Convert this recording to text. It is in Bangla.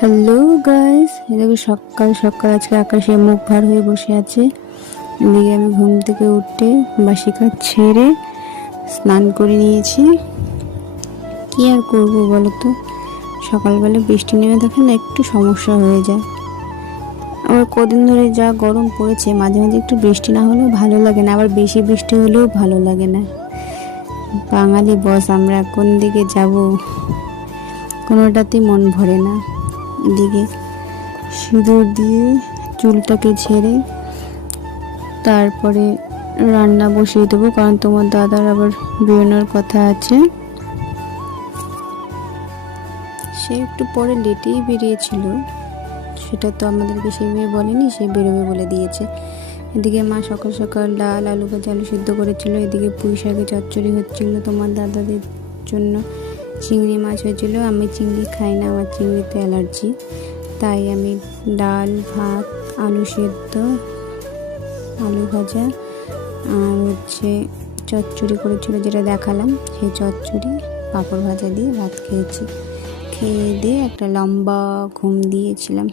হ্যালো গাইস, এদিকে সকাল সকাল আজকে আকাশে মুখ ভার হয়ে বসে আছে। এদিকে আমি ঘুম থেকে উঠে বাসি কাজ ছেড়ে স্নান করে নিয়েছি। কি আর করবো বলো তো, সকালবেলা বৃষ্টি নেমে থাকে না, একটু সমস্যা হয়ে যায়। আবার কদিন ধরে যা গরম পড়েছে, মাঝে মাঝে একটু বৃষ্টি না হলেও ভালো লাগে না, আবার বেশি বৃষ্টি হলেও ভালো লাগে না। বাঙালি বস, আমরা কোন দিকে যাব কোনোটাতেই মন ভরে না। এদিকে সিঁদুর দিয়ে চুলটাকে ঝেড়ে তারপরে রান্না বসিয়ে দেবো, কারণ তোমার দাদার আবার বেরোনোর কথা আছে। সে একটু পরে লেটেই বেরিয়েছিল, সেটা তো আমাদেরকে সেভাবে বলেনি, সে বেরোবে বলে দিয়েছে। এদিকে মা সকাল সকাল ডাল, আলু ভাজা, আলু সিদ্ধ করেছিল। এদিকে পুঁই শাকে চচ্চড়ি হচ্ছিল তোমার দাদাদের জন্য। চিংড়ি মাছ হয়েছিল, আমি চিংড়ি খাই না, আমার চিংড়িতে অ্যালার্জি। তাই আমি ডাল, ভাত, আলু সেদ্ধ, আলু ভাজা আর চচ্চড়ি করেছিল, যেটা দেখালাম, সেই চচ্চড়ি পাঁপড় ভাজা দিয়ে ভাত খেয়েছি। খেয়ে দিয়ে একটা লম্বা ঘুম দিয়েছিলাম।